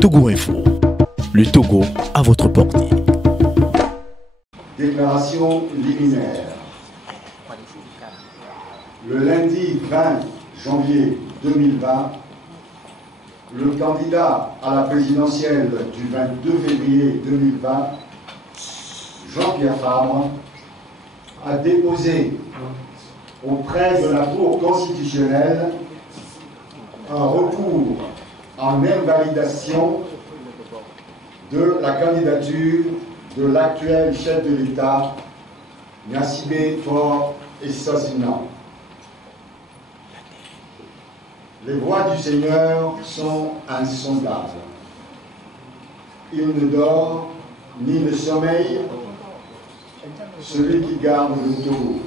Togo Info, le Togo à votre portée. Déclaration liminaire. Le lundi 20 janvier 2020, le candidat à la présidentielle du 22 février 2020, Jean-Pierre Fabre, a déposé auprès de la Cour constitutionnelle un recours en invalidation de la candidature de l'actuel chef de l'État, Gnassingbé Faure Essozina. Les voies du Seigneur sont insondables. Il ne dort ni ne sommeille celui qui garde le taureau.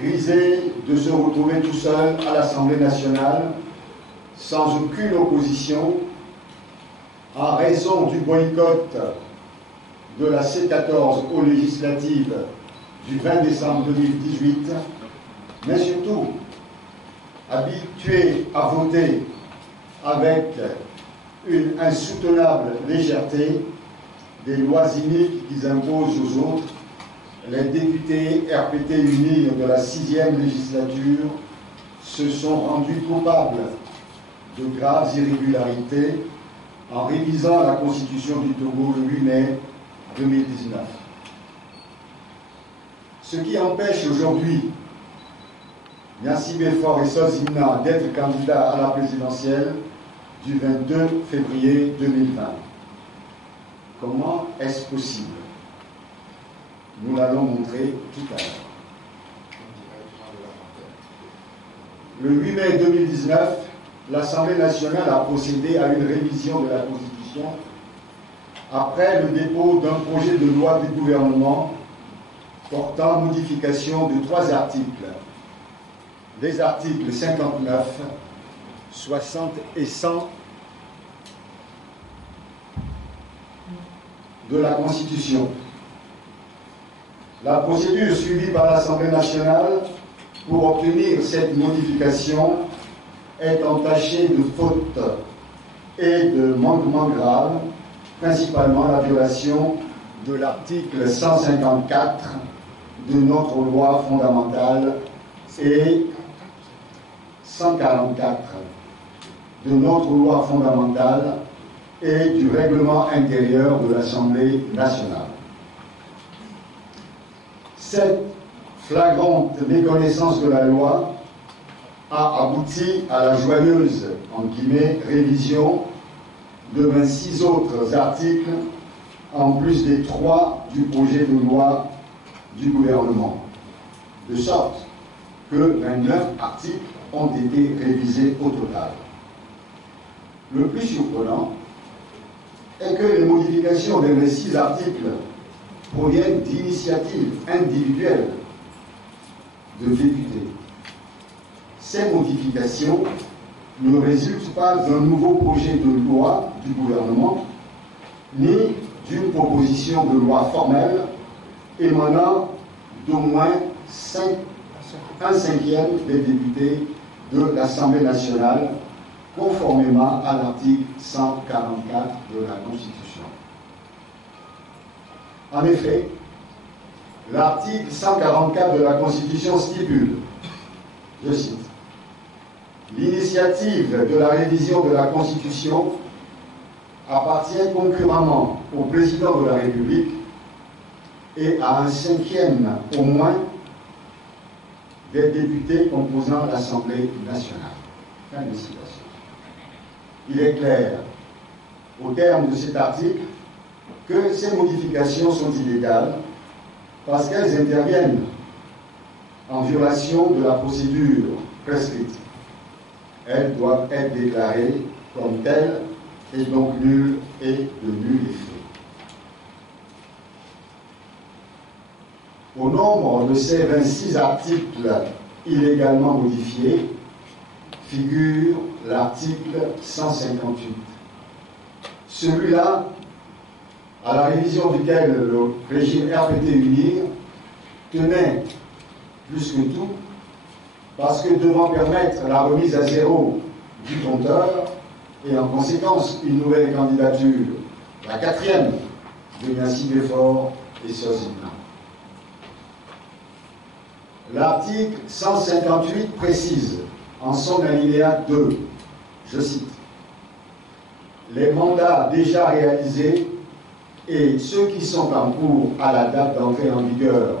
Grisé de se retrouver tout seul à l'Assemblée nationale, sans aucune opposition, en raison du boycott de la C14 aux législatives du 20 décembre 2018, mais surtout habitué à voter avec une insoutenable légèreté des lois iniques qu'ils imposent aux autres, les députés RPT unis de la 6e législature se sont rendus coupables de graves irrégularités en révisant la Constitution du Togo le 8 mai 2019. Ce qui empêche aujourd'hui Gnassingbé Faure Essozina d'être candidat à la présidentielle du 22 février 2020. Comment est-ce possible? Nous l'allons montrer tout à l'heure. Le 8 mai 2019, l'Assemblée nationale a procédé à une révision de la Constitution après le dépôt d'un projet de loi du gouvernement portant modification de 3 articles. Les articles 59, 60 et 100 de la Constitution. La procédure suivie par l'Assemblée nationale pour obtenir cette modification est entachée de fautes et de manquements graves, principalement la violation de l'article 154 de notre loi fondamentale et 144 de notre loi fondamentale et du règlement intérieur de l'Assemblée nationale. Cette flagrante méconnaissance de la loi a abouti à la joyeuse, en guillemets, révision de 26 autres articles, en plus des 3 du projet de loi du gouvernement, de sorte que 29 articles ont été révisés au total. Le plus surprenant est que les modifications des 26 articles proviennent d'initiatives individuelles de députés. Ces modifications ne résultent pas d'un nouveau projet de loi du gouvernement, ni d'une proposition de loi formelle émanant d'au moins un cinquième des députés de l'Assemblée nationale, conformément à l'article 144 de la Constitution. En effet, l'article 144 de la Constitution stipule, je cite, « L'initiative de la révision de la Constitution appartient concurremment au président de la République et à un cinquième au moins des députés composant l'Assemblée nationale. » Fin de citation. Il est clair, au terme de cet article, que ces modifications sont illégales parce qu'elles interviennent en violation de la procédure prescrite. Elles doivent être déclarées comme telles et donc nulles et de nul effet. Au nombre de ces 26 articles illégalement modifiés figure l'article 158. Celui-là, à la révision duquel le régime RPT UNIR tenait plus que tout, parce que devant permettre la remise à zéro du compteur, et en conséquence une nouvelle candidature, la quatrième, de Niasse Belfort et Sozina. L'article 158 précise, en son alinéa 2, je cite, « Les mandats déjà réalisés et ceux qui sont en cours à la date d'entrée en vigueur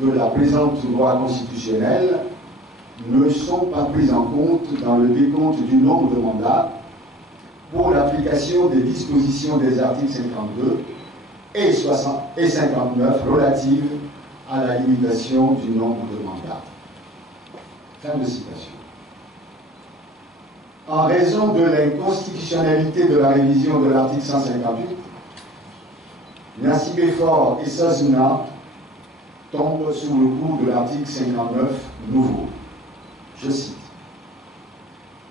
de la présente loi constitutionnelle ne sont pas pris en compte dans le décompte du nombre de mandats pour l'application des dispositions des articles 52 et 59 relatives à la limitation du nombre de mandats. » Fin de citation. En raison de l'inconstitutionnalité de la révision de l'article 158, Niasse Belfort et Sozina tombent sous le coup de l'article 59 nouveau. Je cite.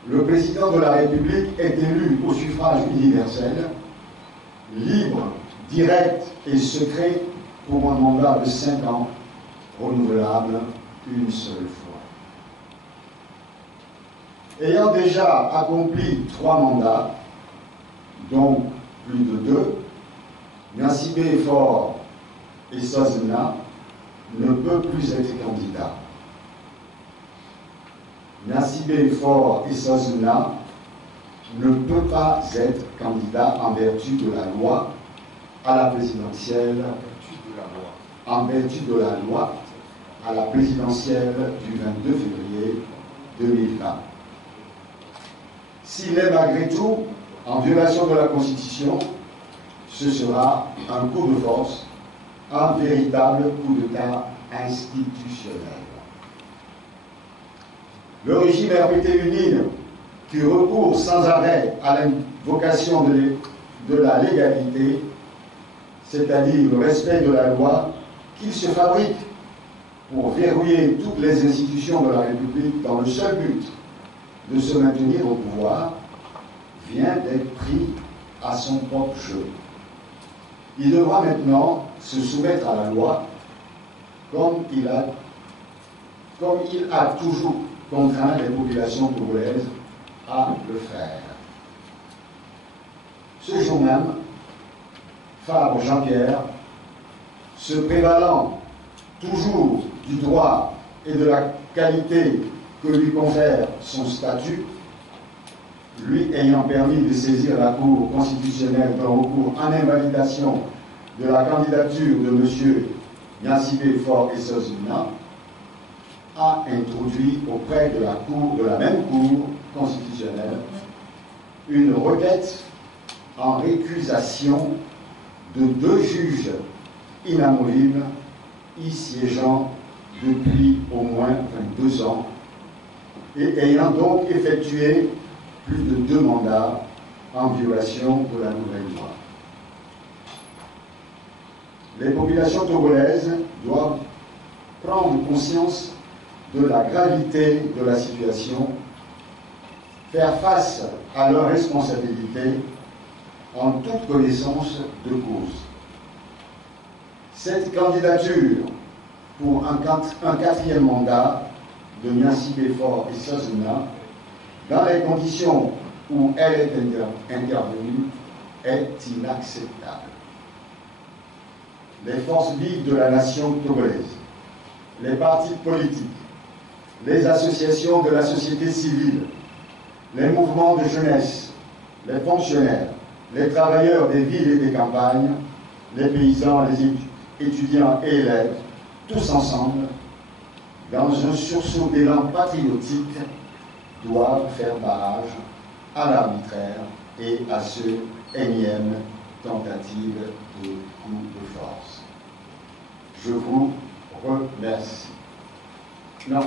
Le président de la République est élu au suffrage universel, libre, direct et secret pour un mandat de 5 ans, renouvelable une seule fois. Ayant déjà accompli 3 mandats, dont plus de 2, Niasse Belfort et Sozina ne peut plus être candidat. Niasse Belfort et Sozina ne peut pas être candidat en vertu de la loi à la présidentielle, en vertu de la loi à la présidentielle du 22 février 2020. S'il est malgré tout en violation de la Constitution, ce sera un coup de force, un véritable coup d'État institutionnel. Le régime RPT UNIL, qui recourt sans arrêt à l'invocation de la légalité, c'est-à-dire le respect de la loi, qu'il se fabrique pour verrouiller toutes les institutions de la République dans le seul but de se maintenir au pouvoir, vient d'être pris à son propre jeu. Il devra maintenant se soumettre à la loi comme il a toujours contraint les populations togolaises à le faire. Ce jour même, Fabre Jean-Pierre, se prévalant toujours du droit et de la qualité que lui confère son statut, lui ayant permis de saisir la Cour constitutionnelle d'un recours en invalidation de la candidature de M. Niasse Belfort et Sozina, a introduit auprès de la même Cour constitutionnelle une requête en récusation de 2 juges inamovibles y siégeant depuis au moins 22 ans et ayant donc effectué plus de 2 mandats en violation de la nouvelle loi. Les populations togolaises doivent prendre conscience de la gravité de la situation, faire face à leurs responsabilités en toute connaissance de cause. Cette candidature pour un 4e mandat de Niasse Belfort et Sozina, dans les conditions où elle est intervenue, est inacceptable. Les forces vives de la nation togolaise, les partis politiques, les associations de la société civile, les mouvements de jeunesse, les fonctionnaires, les travailleurs des villes et des campagnes, les paysans, les étudiants et élèves, tous ensemble, dans un sursaut d'élan patriotique, doivent faire barrage à l'arbitraire et à ce énième tentative de coup de force. Je vous remercie. Non.